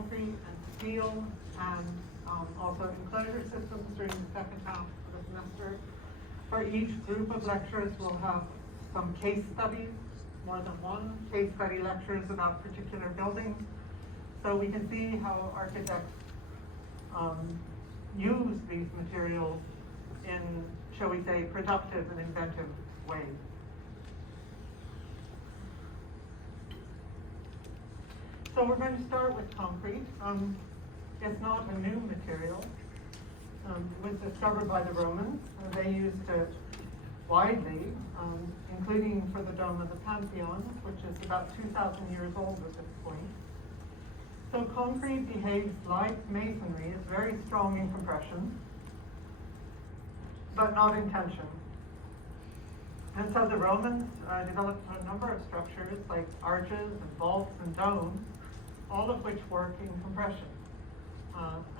concrete and steel, and also enclosure systems during the second half of the semester. For each group of lectures, we'll have some case studies, more than one case study lectures about particular buildings, so we can see how architects use these materials in, shall we say, productive and inventive ways. So we're going to start with concrete. It's not a new material. It was discovered by the Romans. They used it widely, including for the dome of the Pantheon, which is about 2,000 years old at this point. So concrete behaves like masonry. It's very strong in compression, but not in tension. And so the Romans developed a number of structures like arches and vaults and domes, all of which work in compression.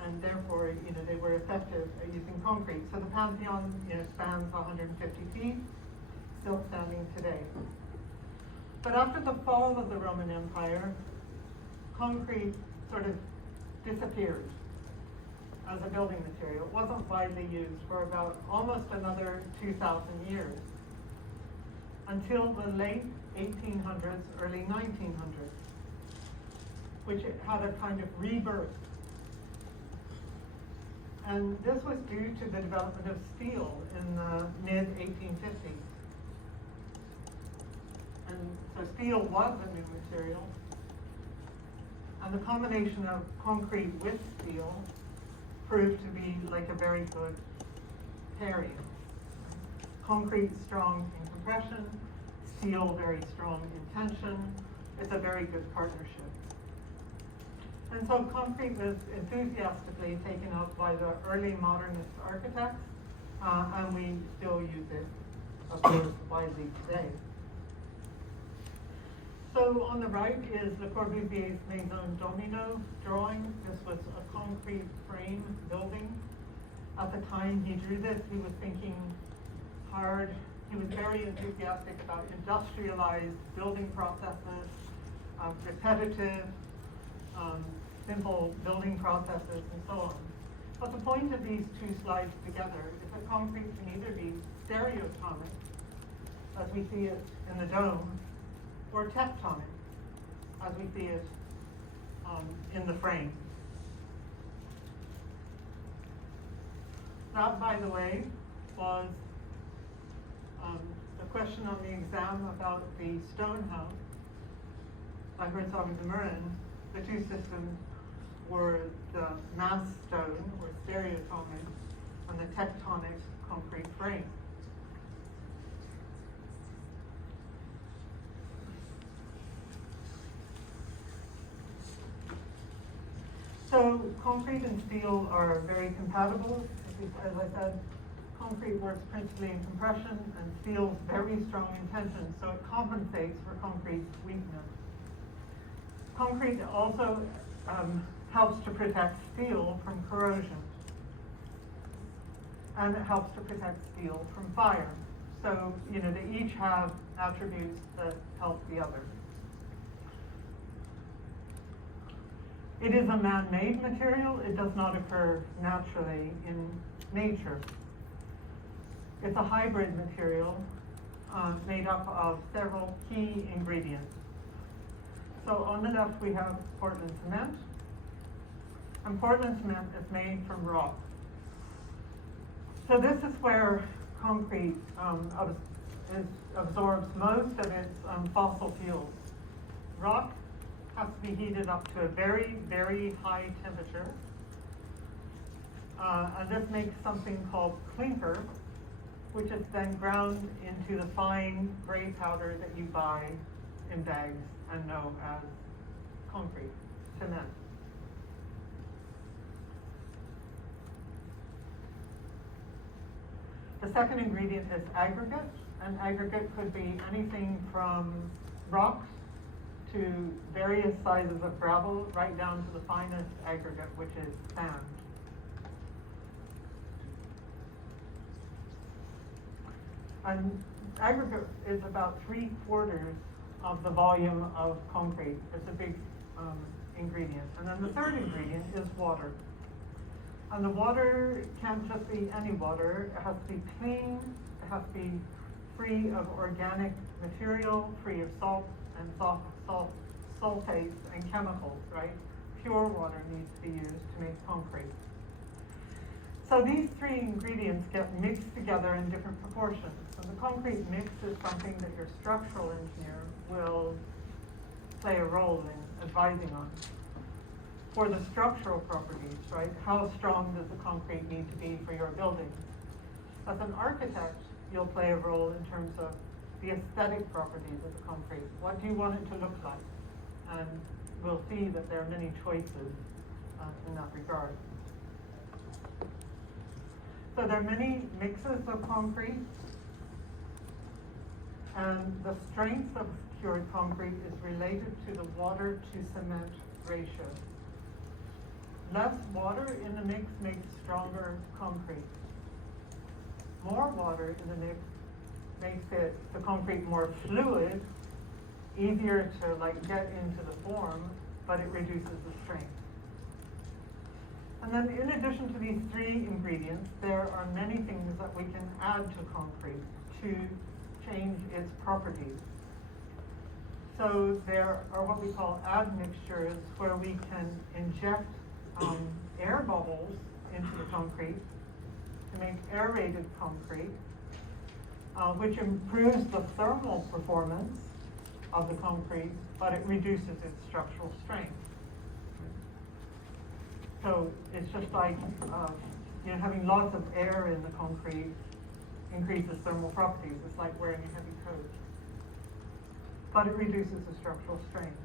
And therefore, they were effective at using concrete. So the Pantheon, spans 150 feet, still standing today. But after the fall of the Roman Empire, concrete sort of disappeared as a building material. It wasn't widely used for about almost another 2,000 years, until the late 1800s, early 1900s, which it had a kind of rebirth. And this was due to the development of steel in the mid-1850s. And so steel was a new material. And the combination of concrete with steel proved to be like a very good pairing. Concrete strong in compression, steel very strong in tension. It's a very good partnership. And so concrete was enthusiastically taken up by the early modernist architects, and we still use it, of course, widely today. So on the right is Le Corbusier's Maison Domino drawing. This was a concrete frame building. At the time he drew this, he was thinking hard. He was very enthusiastic about industrialized building processes, repetitive, simple building processes, and so on. But the point of these two slides together is that concrete can either be stereotonic, as we see it in the dome, or tectonic, as we see it in the frame. That, by the way, was a question on the exam about the stone house by Herzog and de Meuron. The two systems were the mass stone, or stereotonic, and the tectonic concrete frame. So concrete and steel are very compatible. As I said, concrete works principally in compression, and steel is very strong in tension, so it compensates for concrete's weakness. Concrete also helps to protect steel from corrosion, and it helps to protect steel from fire. So, they each have attributes that help the other. It is a man-made material. It does not occur naturally in nature. It's a hybrid material made up of several key ingredients. So on the left we have Portland cement, and Portland cement is made from rock. So this is where concrete absorbs most of its fossil fuels. Rock has to be heated up to a very, very high temperature. And this makes something called clinker, which is then ground into the fine gray powder that you buy in bags and know as concrete, cement. The second ingredient is aggregate, and aggregate could be anything from rocks to various sizes of gravel, right down to the finest aggregate, which is sand. And aggregate is about 3/4 of the volume of concrete. It's a big ingredient. And then the third ingredient is water. And the water can't just be any water. It has to be clean, it has to be free of organic material, free of salt and sulfates and chemicals, right? Pure water needs to be used to make concrete. So these three ingredients get mixed together in different proportions. So the concrete mix is something that your structural engineer will play a role in advising on. For the structural properties, right, how strong does the concrete need to be for your building? As an architect, you'll play a role in terms of the aesthetic properties of the concrete. What do you want it to look like? And we'll see that there are many choices in that regard. So there are many mixes of concrete, and the strength of cured concrete is related to the water to cement ratio. Less water in the mix makes stronger concrete. More water in the mix makes the concrete more fluid, easier to get into the form, but it reduces the strength. And then in addition to these three ingredients, there are many things that we can add to concrete to change its properties. So there are what we call admixtures, where we can inject air bubbles into the concrete to make aerated concrete, which improves the thermal performance of the concrete, but it reduces its structural strength. So it's just like having lots of air in the concrete increases thermal properties. It's like wearing a heavy coat, but it reduces the structural strength.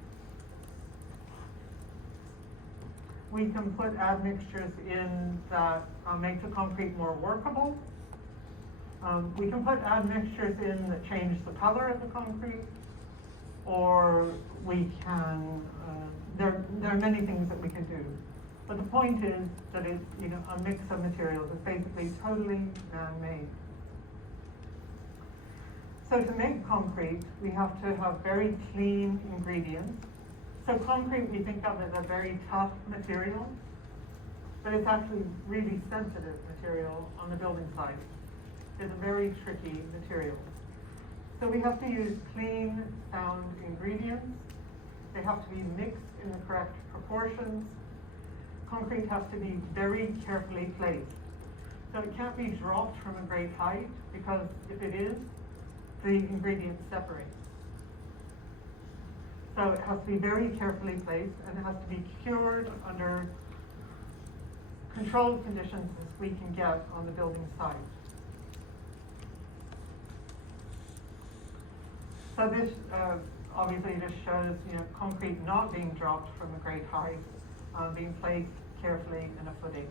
We can put admixtures in that make the concrete more workable. We can put admixtures in that change the color of the concrete, or we can, there are many things that we can do. But the point is that it's, a mix of materials. It's basically totally man-made. So to make concrete, we have to have very clean ingredients. So concrete, we think of as a very tough material, but it's actually really sensitive material on the building site. It's a very tricky material. So we have to use clean, sound ingredients. They have to be mixed in the correct proportions. Concrete has to be very carefully placed. So it can't be dropped from a great height, because if it is, the ingredients separate. So it has to be very carefully placed, and it has to be cured under controlled conditions as we can get on the building site. So this obviously just shows concrete not being dropped from a great height, being placed carefully in a footing.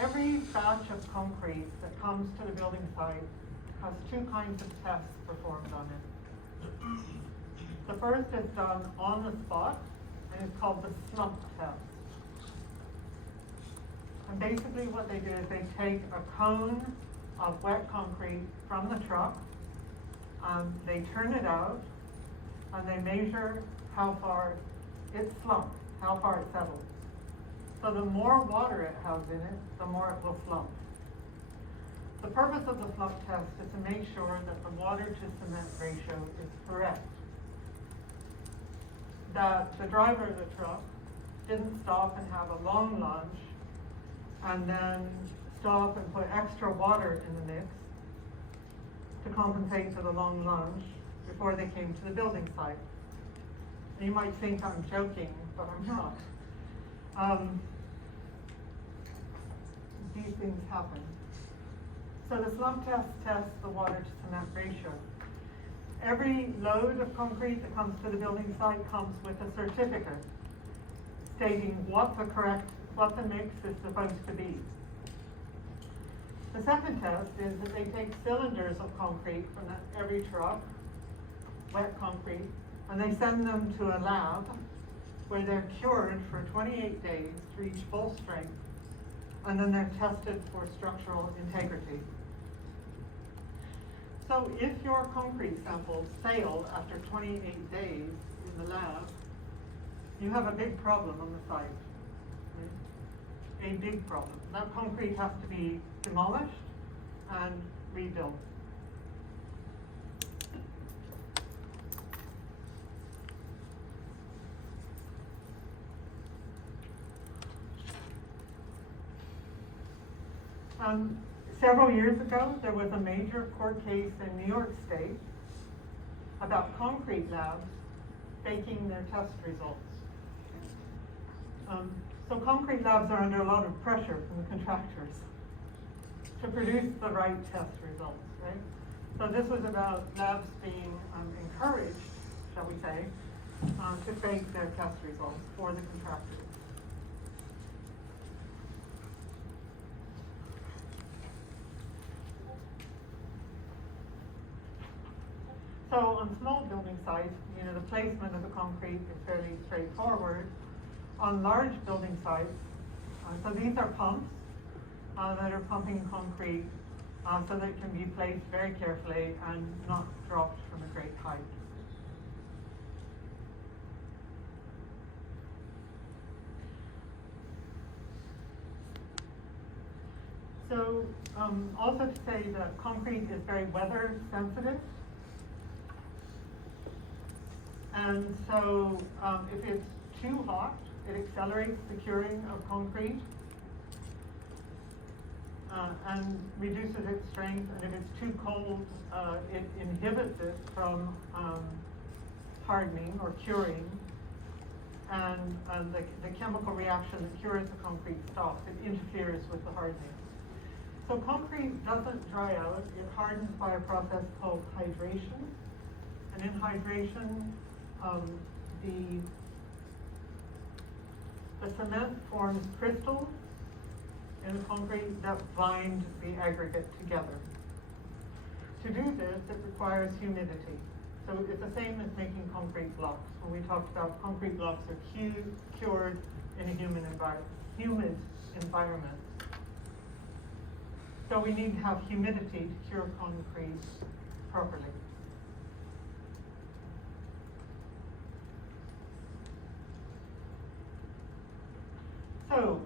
Every batch of concrete that comes to the building site has two kinds of tests performed on it. The first is done on the spot, and it's called the slump test. And basically what they do is they take a cone of wet concrete from the truck, they turn it out, and they measure how far it slumps, how far it settles. So the more water it has in it, the more it will slump. The purpose of the slump test is to make sure that the water to cement ratio is correct. That the driver of the truck didn't stop and have a long lunch and then stop and put extra water in the mix to compensate for the long lunch before they came to the building site. And you might think I'm joking, but I'm not. These things happen. So the slump test tests the water to cement ratio. Every load of concrete that comes to the building site comes with a certificate stating what the mix is supposed to be. The second test is that they take cylinders of concrete from every truck, wet concrete, and they send them to a lab where they're cured for 28 days to reach full strength, and then they're tested for structural integrity. So if your concrete samples fail after 28 days, in the lab, you have a big problem on the site. Right? A big problem. That concrete has to be demolished and rebuilt. Several years ago, there was a major court case in New York State about concrete labs faking their test results. So concrete labs are under a lot of pressure from the contractors to produce the right test results, right? So this was about labs being encouraged, shall we say, to fake their test results for the contractors. So on small building sites, the placement of the concrete is fairly straightforward. On large building sites, so these are pumps that are pumping concrete so that it can be placed very carefully and not dropped from a great height. So also to say that concrete is very weather sensitive. And so if it's too hot, it accelerates the curing of concrete and reduces its strength. And if it's too cold, it inhibits it from hardening or curing. And the chemical reaction that cures the concrete stops. It interferes with the hardening. So concrete doesn't dry out. It hardens by a process called hydration. And in hydration, the cement forms crystals in the concrete that bind the aggregate together. To do this, it requires humidity. So it's the same as making concrete blocks. When we talked about concrete blocks are cured in a humid environment. So we need to have humidity to cure concrete properly. So,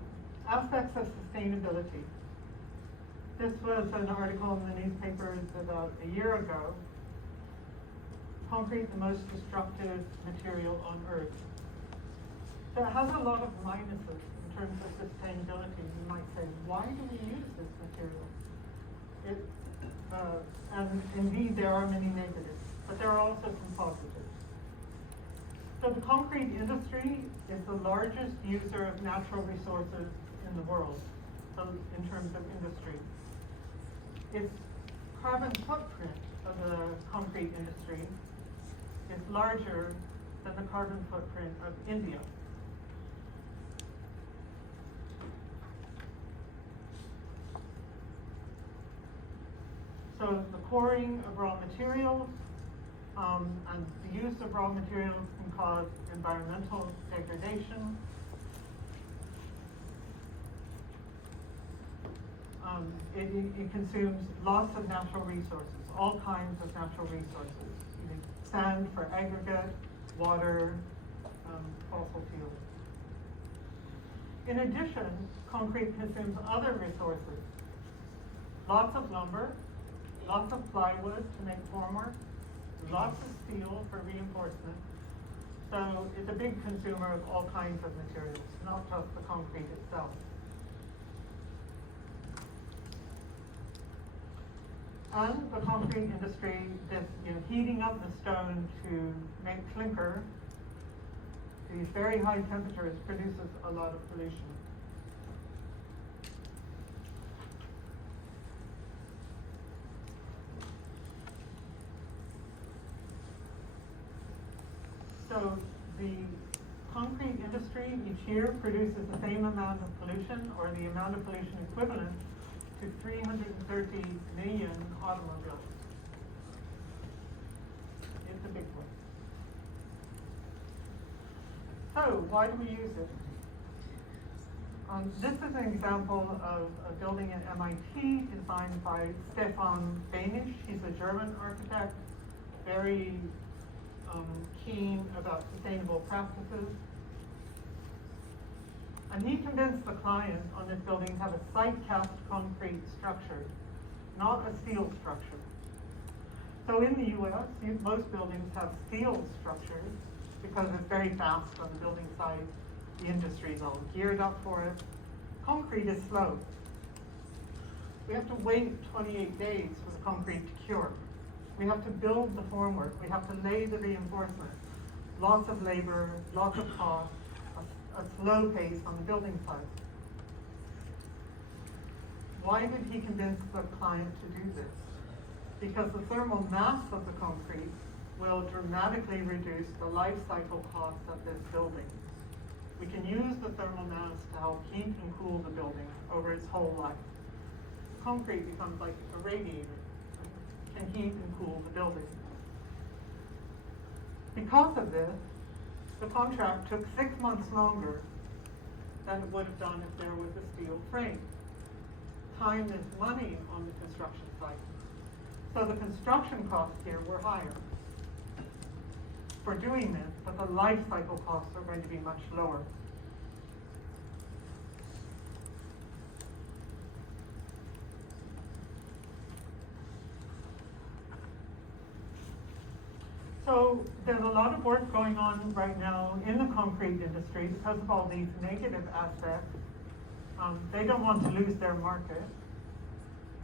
aspects of sustainability. This was an article in the newspapers about a year ago. Concrete, the most destructive material on Earth. So it has a lot of minuses in terms of sustainability. You might say, why do we use this material? And indeed, there are many negatives, but there are also some positives. So the concrete industry is the largest user of natural resources in the world, so in terms of industry. Its carbon footprint of the concrete industry is larger than the carbon footprint of India. So the quarrying of raw materials and the use of raw materials can cause environmental degradation. It consumes lots of natural resources, all kinds of natural resources. You need sand for aggregate, water, fossil fuels. In addition, concrete consumes other resources. Lots of lumber, lots of plywood to make formwork, lots of steel for reinforcement. So it's a big consumer of all kinds of materials, not just the concrete itself. And the concrete industry, this heating up the stone to make clinker, these very high temperatures produces a lot of pollution. So the concrete industry each year produces the same amount of pollution, or the amount of pollution equivalent to 330 million automobiles. It's a big one. So why do we use it? This is an example of a building at MIT designed by Stefan Benisch. He's a German architect, very keen about sustainable practices. And he convinced the client on this building to have a site cast concrete structure, not a steel structure. So in the US, most buildings have steel structures because it's very fast on the building site. The industry is all geared up for it. Concrete is slow. We have to wait 28 days for the concrete to cure. We have to build the formwork. We have to lay the reinforcement. Lots of labor, lots of cost, a slow pace on the building site. Why did he convince the client to do this? Because the thermal mass of the concrete will dramatically reduce the life cycle costs of this building. We can use the thermal mass to help heat and cool the building over its whole life. Concrete becomes like a radiator, can heat and cool the building. Because of this, the contract took 6 months longer than it would have done if there was a steel frame. Time is money on the construction site. So the construction costs here were higher for doing this, but the life cycle costs are going to be much lower. So there's a lot of work going on right now in the concrete industry because of all these negative aspects. They don't want to lose their market.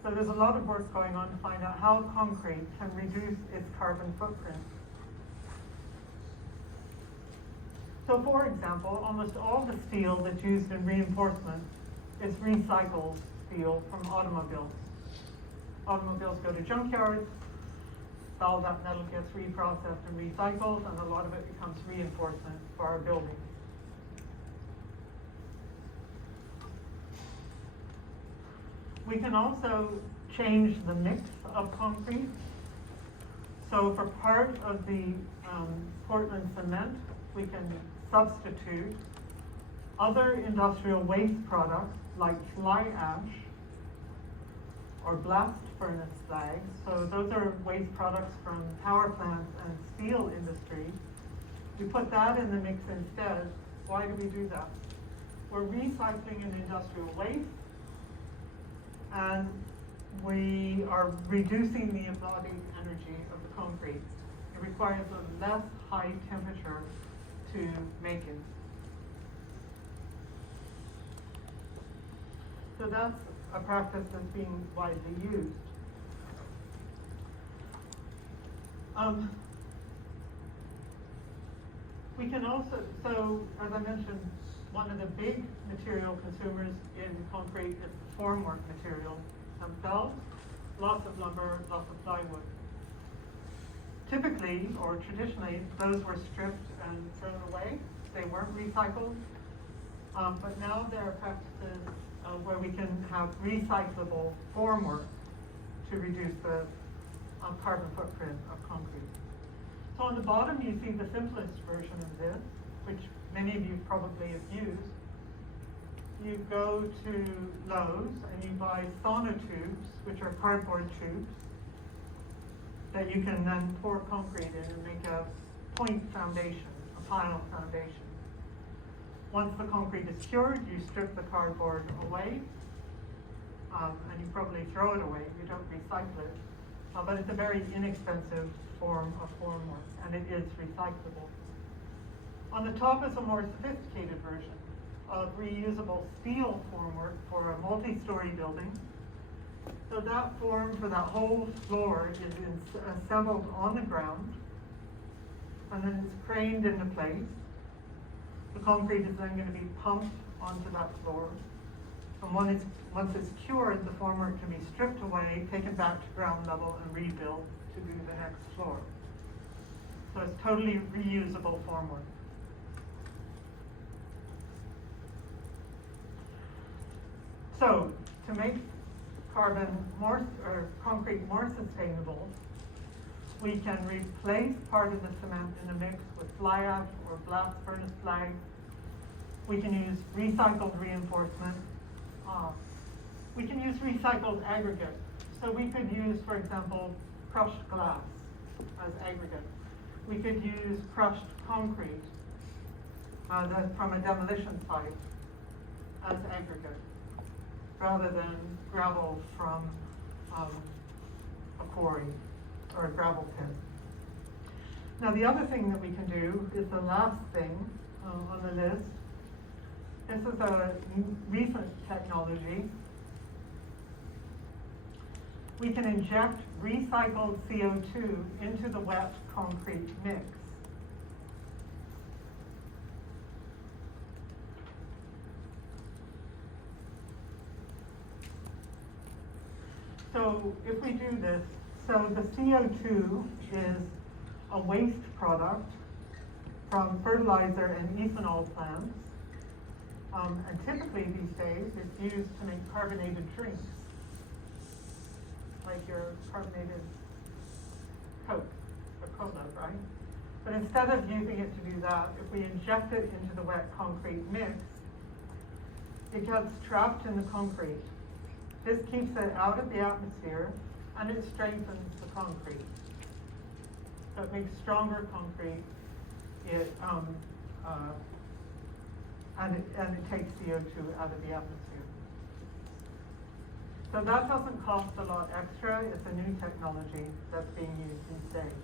So there's a lot of work going on to find out how concrete can reduce its carbon footprint. So for example, almost all the steel that's used in reinforcement is recycled steel from automobiles. Automobiles go to junkyards, all that metal gets reprocessed and recycled, and a lot of it becomes reinforcement for our buildings. We can also change the mix of concrete. So for part of the Portland cement, we can substitute other industrial waste products like fly ash or blast furnace slag. So those are waste products from power plants and steel industry. We put that in the mix instead. Why do we do that? We're recycling an industrial waste, and we are reducing the embodied energy of the concrete. It requires a less high temperature to make it. So that's a practice that's being widely used. We can also, so as I mentioned, one of the big material consumers in concrete is the formwork materials themselves. Lots of lumber, lots of plywood. Typically, or traditionally, those were stripped and thrown away. They weren't recycled. But now there are practices where we can have recyclable formwork to reduce the carbon footprint of concrete. So on the bottom, you see the simplest version of this, which many of you probably have used. You go to Lowe's and you buy sonotubes, which are cardboard tubes, that you can then pour concrete in and make a point foundation, a pile foundation. Once the concrete is cured, you strip the cardboard away, and you probably throw it away. You don't recycle it. But it's a very inexpensive form of formwork, and it is recyclable. On the top is a more sophisticated version of reusable steel formwork for a multi-story building. So that form for that whole floor is assembled on the ground, and then it's craned into place. The concrete is then going to be pumped onto that floor. And once it's cured, the formwork can be stripped away, taken back to ground level, and rebuilt to do the next floor. So it's totally reusable formwork. So to make concrete more sustainable, we can replace part of the cement in the mix with fly ash or blast furnace slag. We can use recycled reinforcement. We can use recycled aggregate. So we could use, for example, crushed glass as aggregate. we could use crushed concrete that's from a demolition site as aggregate, rather than gravel from a quarry or a gravel pit. Now the other thing that we can do is the last thing on the list. This is a recent technology. We can inject recycled CO2 into the wet concrete mix. So if we do this, so the CO2 is a waste product from fertilizer and ethanol plants. And typically these days it's used to make carbonated drinks, like your carbonated Coke or cola, right? But instead of using it to do that, if we inject it into the wet concrete mix, it gets trapped in the concrete. This keeps it out of the atmosphere and it strengthens the concrete. So it makes stronger concrete. And it takes CO2 out of the atmosphere. So that doesn't cost a lot extra. It's a new technology that's being used these days.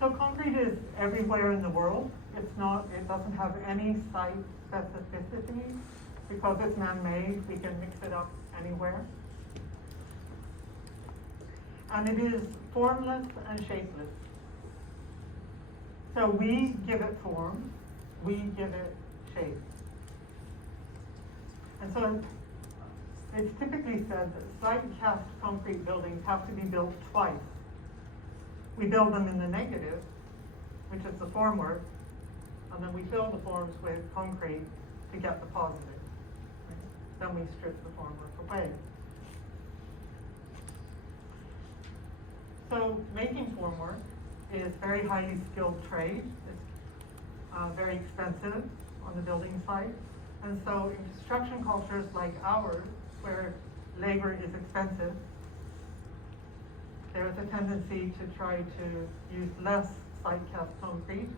So concrete is everywhere in the world. It doesn't have any site specificity because it's man-made. We can mix it up anywhere. And it is formless and shapeless. So we give it form, we give it shape. And so it's typically said that site cast concrete buildings have to be built twice. We build them in the negative, which is the formwork, and then we fill the forms with concrete to get the positive. Right? Then we strip the formwork away. So making formwork is very highly skilled trade. It's very expensive on the building site. And so in construction cultures like ours, where labor is expensive, there's a tendency to try to use less site cast concrete.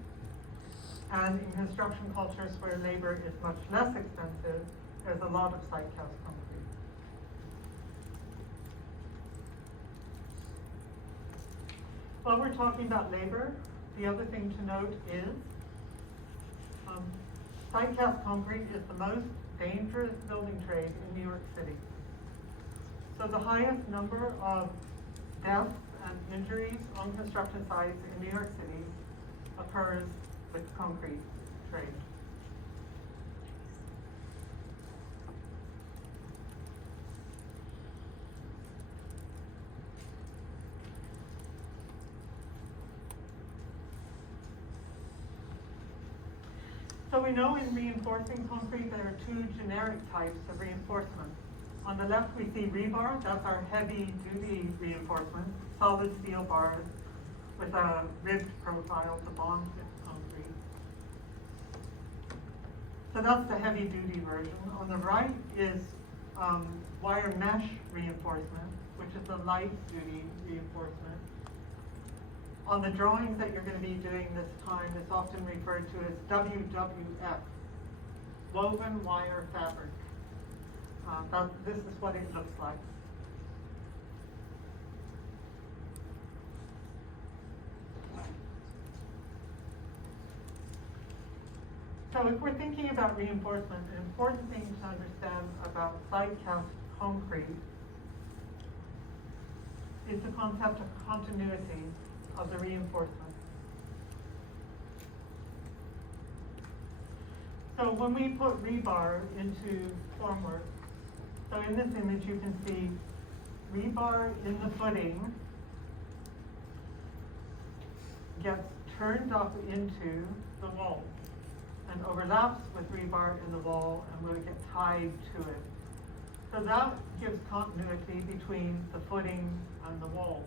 And in construction cultures where labor is much less expensive, there's a lot of site cast concrete. While we're talking about labor, the other thing to note is site cast concrete is the most dangerous building trade in New York City. So the highest number of deaths and injuries on construction sites in New York City occurs with the concrete trade. So we know in reinforcing concrete there are two generic types of reinforcement. On the left we see rebar, that's our heavy duty reinforcement, solid steel bars with a ribbed profile to bond with concrete. So that's the heavy duty version. On the right is wire mesh reinforcement, which is the light duty reinforcement. On the drawings that you're going to be doing this time, it's often referred to as WWF, woven wire fabric. This is what it looks like. So if we're thinking about reinforcement, an important thing to understand about site cast concrete is the concept of continuity of the reinforcement. So when we put rebar into formwork, so in this image you can see rebar in the footing gets turned up into the wall and overlaps with rebar in the wall and will get tied to it. So that gives continuity between the footing and the wall.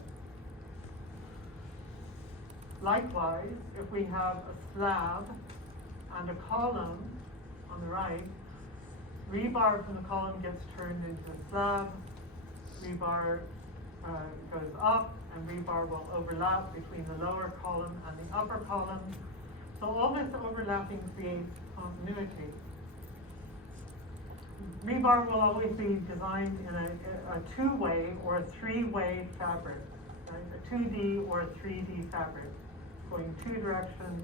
Likewise, if we have a slab and a column on the right, rebar from the column gets turned into the slab, rebar goes up and rebar will overlap between the lower column and the upper column. So all this overlapping creates continuity. Rebar will always be designed in a two-way or a three-way fabric, right? A 2D or a 3D fabric, going two directions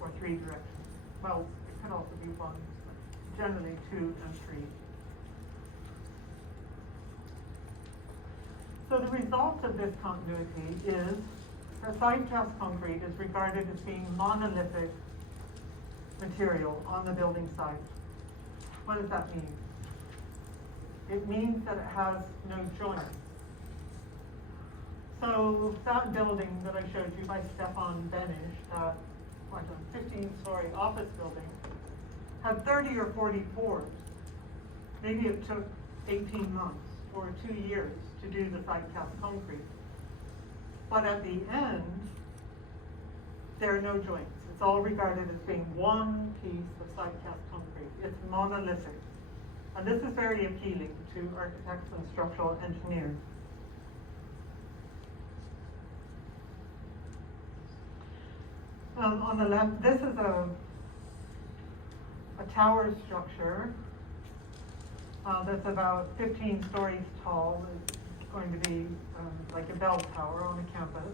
or three directions. Well, it could also be one, but generally 2 and 3. So the result of this continuity is that side cast concrete is regarded as being monolithic material on the building site. What does that mean? It means that it has no joints. So that building that I showed you by Stefan Benish, that 15-story office building, had 30 or 40 pours. Maybe it took 18 months or 2 years to do the side cast concrete. But at the end, there are no joints. It's all regarded as being one piece of side cast concrete. It's monolithic. And this is very appealing to architects and structural engineers. On the left, this is a tower structure that's about 15 stories tall. It's going to be like a bell tower on a campus.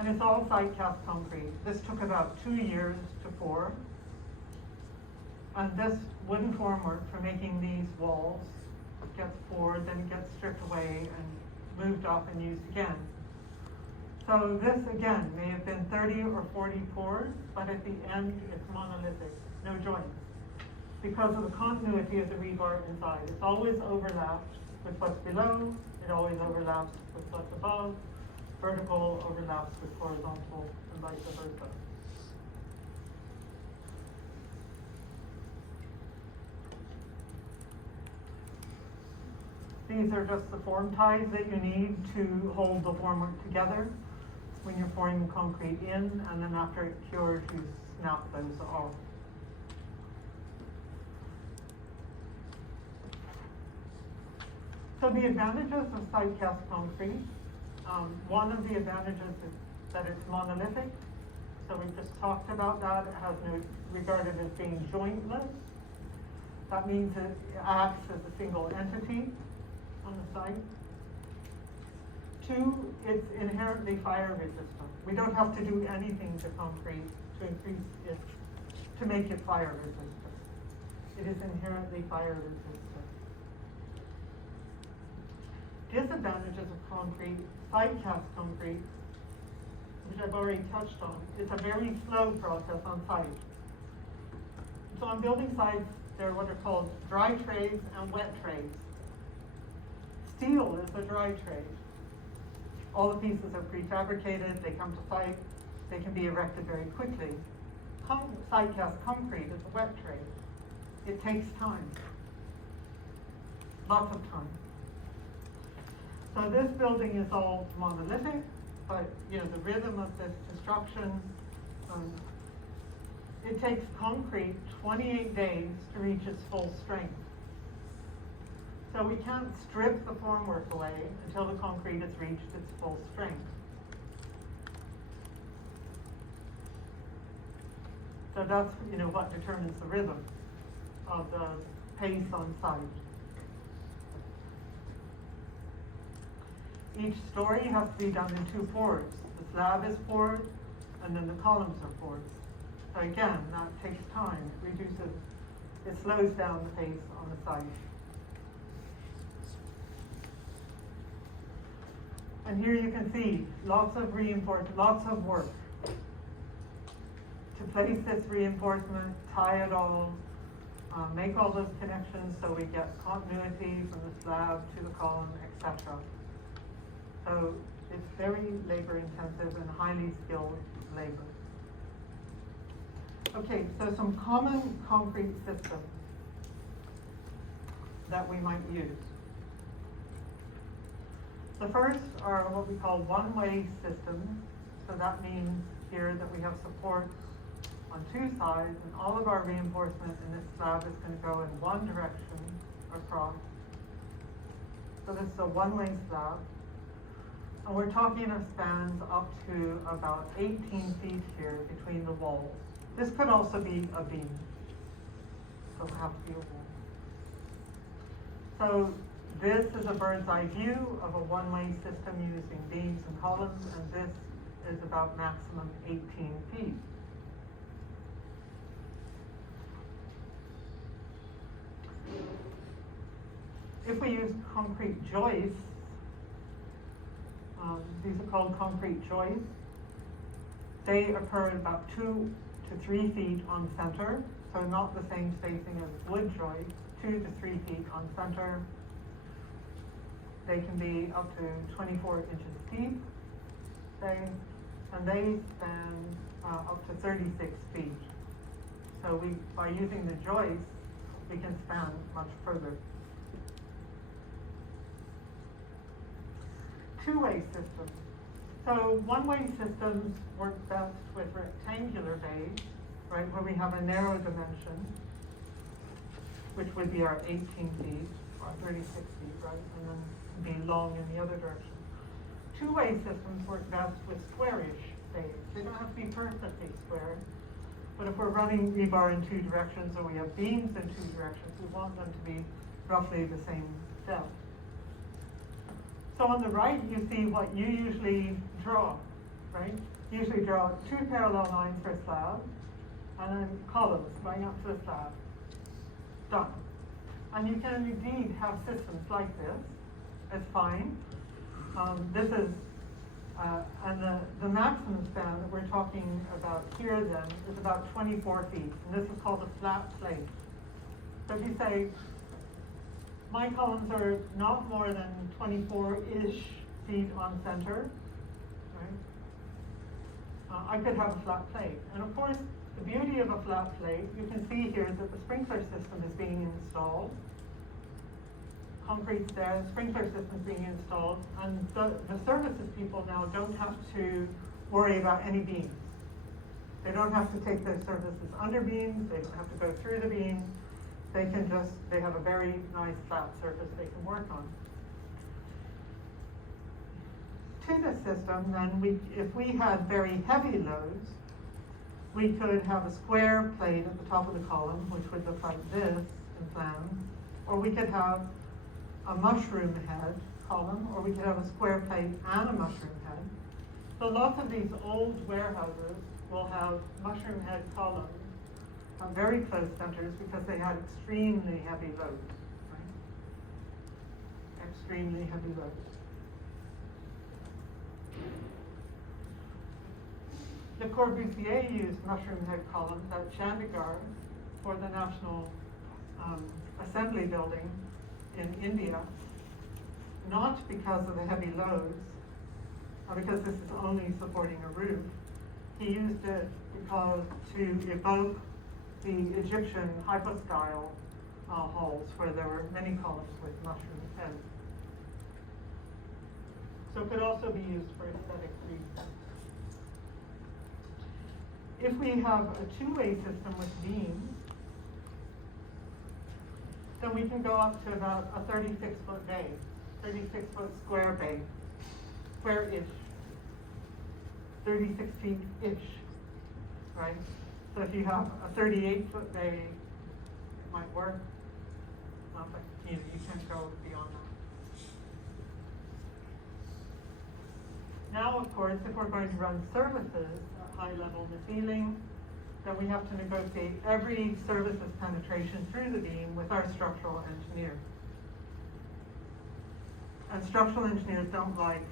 And it's all side cast concrete. This took about 2 years to pour. And this wooden formwork for making these walls gets poured, then it gets stripped away and moved off and used again. So this, again, may have been 30 or 40 pours, but at the end, it's monolithic, no joints. Because of the continuity of the rebar inside. It's always overlapped with what's below, it always overlaps with what's above, vertical overlaps with horizontal, and vice versa. These are just the form ties that you need to hold the formwork together when you're pouring the concrete in, and then after it cures, you snap those off. So the advantages of side cast concrete, one of the advantages is that it's monolithic. So we just talked about that. It has no, regarded as being jointless. That means it acts as a single entity on the site. 2, it's inherently fire resistant. We don't have to do anything to concrete to increase it, to make it fire resistant. It is inherently fire resistant. Disadvantages of concrete, side cast concrete, which I've already touched on, it's a very slow process on site. So on building sites, there are what are called dry trays and wet trays. Steel is a dry tray. All the pieces are prefabricated, they come to site, they can be erected very quickly. Side cast concrete is a wet tray. It takes time, lots of time. So this building is all monolithic, but the rhythm of this construction, it takes concrete 28 days to reach its full strength. So we can't strip the formwork away until the concrete has reached its full strength. So that's what determines the rhythm of the pace on site. Each story has to be done in 2 pours. The slab is poured, and then the columns are poured. So again, that takes time. It slows down the pace on the site. And here you can see lots of work to place this reinforcement, tie it all, make all those connections so we get continuity from the slab to the column, etc. So it's very labor intensive and highly skilled labor. Okay, so some common concrete systems that we might use. The first are what we call one-way systems. So that means here that we have supports on 2 sides, and all of our reinforcement in this slab is going to go in one direction across. So this is a one-way slab. And we're talking of spans up to about 18 feet here between the walls. This could also be a beam. Doesn't have to be a wall. So this is a bird's eye view of a one-way system using beams and columns, and this is about maximum 18 feet. If we use concrete joists, these are called concrete joists. They occur at about 2 to 3 feet on center, so not the same spacing as wood joists, 2 to 3 feet on center. They can be up to 24 inches deep, say, and they span up to 36 feet. So by using the joists, we can span much further. Two-way systems. So one-way systems work best with rectangular bays, right, where we have a narrow dimension, which would be our 18 feet or 36 feet, right, and then be long in the other direction. Two-way systems work best with squarish bays. They don't have to be perfectly square, but if we're running rebar in 2 directions or we have beams in 2 directions, we want them to be roughly the same depth. So on the right, you see what you usually draw, right? You usually draw 2 parallel lines for a slab, and then columns going up to the slab. Done. And you can indeed have systems like this. It's fine. This is, and the maximum span that we're talking about here then is about 24 feet, and this is called a flat plate. So if you say, my columns are not more than 24-ish feet on center, right? I could have a flat plate. And of course, the beauty of a flat plate, you can see here that the sprinkler system is being installed. Concrete's there, the sprinkler system is being installed, and the services people now don't have to worry about any beams. They don't have to take their services under beams, they don't have to go through the beams. They have a very nice flat surface they can work on. To this system, then, if we had very heavy loads, we could have a square plate at the top of the column, which would look like this in plans, or we could have a mushroom head column, or we could have a square plate and a mushroom head. So lots of these old warehouses will have mushroom head columns on very close centers because they had extremely heavy loads, right? Extremely heavy loads. Le Corbusier used mushroom head columns at Chandigarh for the National Assembly building in India, not because of the heavy loads, or because this is only supporting a roof. He used it because to evoke the Egyptian hypostyle halls where there were many columns with mushroom heads. So it could also be used for aesthetic reasons. If we have a two-way system with beams, then we can go up to about a 36-foot bay, 36-foot square bay, square-ish, 36 feet-ish, right? So if you have a 38-foot bay, it might work, but you can't go beyond that. Now, of course, if we're going to run services at high level in the ceiling, then we have to negotiate every services penetration through the beam with our structural engineer. And structural engineers don't like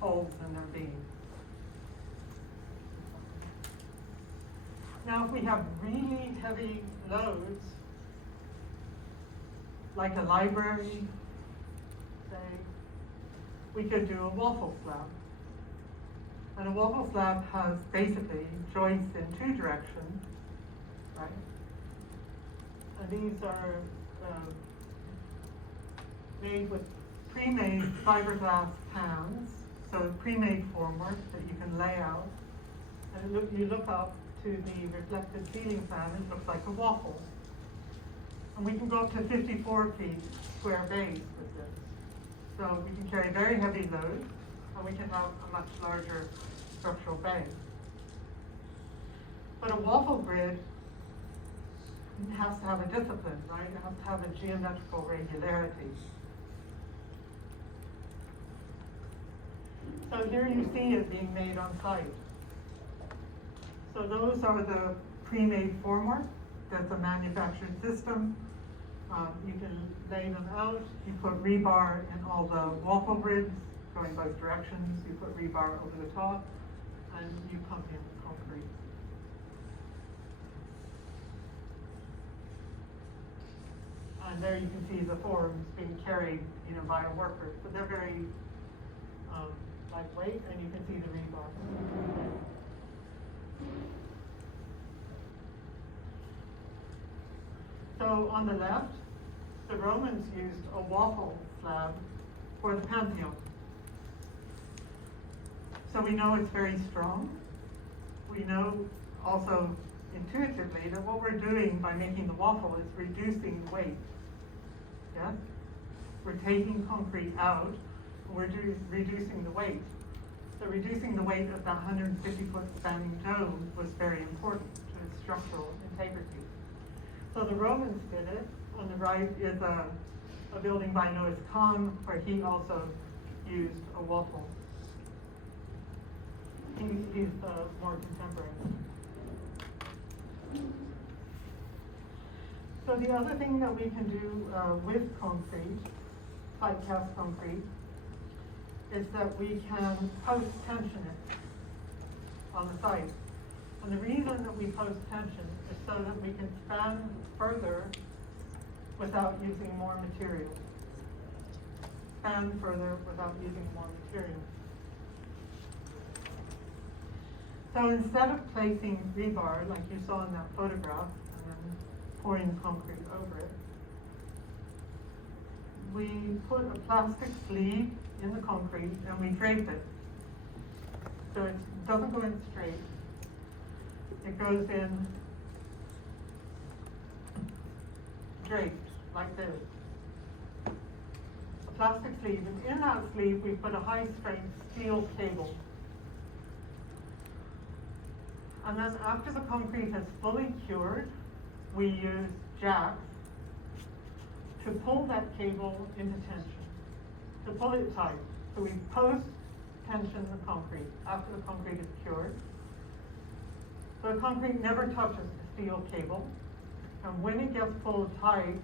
holes in their beams. Now, if we have really heavy loads, like a library, say, we could do a waffle slab. And a waffle slab has basically joists in 2 directions, right? And these are made with pre-made fiberglass pans, so pre-made formwork that you can lay out. And you look up to the reflected ceiling fan, it looks like a waffle. And we can go up to 54 feet square base with this. So we can carry very heavy loads, and we can have a much larger structural base. But a waffle grid has to have a discipline, right? It has to have a geometrical regularity. So here you see it being made on site. So those are the pre-made formwork. That's a manufactured system. You can lay them out. You put rebar in all the waffle grids going both directions. You put rebar over the top, and you pump in concrete. And there you can see the forms being carried, by a worker. But they're very lightweight, and you can see the rebar. So on the left, the Romans used a waffle slab for the Pantheon. So we know it's very strong. We know also intuitively that what we're doing by making the waffle is reducing weight. Yes? We're taking concrete out, and we're reducing the weight. So reducing the weight of that 150-foot spanning dome was very important to its structural integrity. So the Romans did it. On the right is a building by Noah's Khan, where he also used a waffle. He's more contemporary. So the other thing that we can do with concrete, like cast concrete, is that we can post-tension it on the site. And the reason that we post-tension is so that we can span further without using more material. Span further without using more material. So instead of placing rebar, like you saw in that photograph, and then pouring concrete over it, we put a plastic sleeve in the concrete and we drape it. So it doesn't go in straight. It goes in draped, like this. A plastic sleeve, and in that sleeve we put a high-strength steel cable. And then after the concrete has fully cured, we use jacks to pull that cable into tension, to pull it tight. So we post-tension the concrete after the concrete is cured. So the concrete never touches the steel cable, and when it gets pulled tight,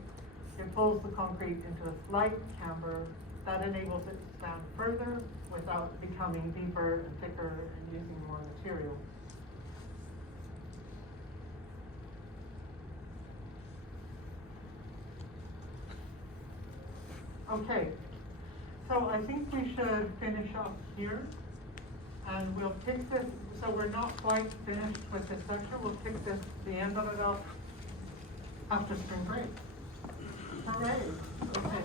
it pulls the concrete into a slight camber that enables it to stand further without becoming deeper and thicker and using more material. Okay, so I think we should finish up here, and we'll pick this, so we're not quite finished with this lecture, we'll pick this, the end of it up after spring break. Hooray, okay.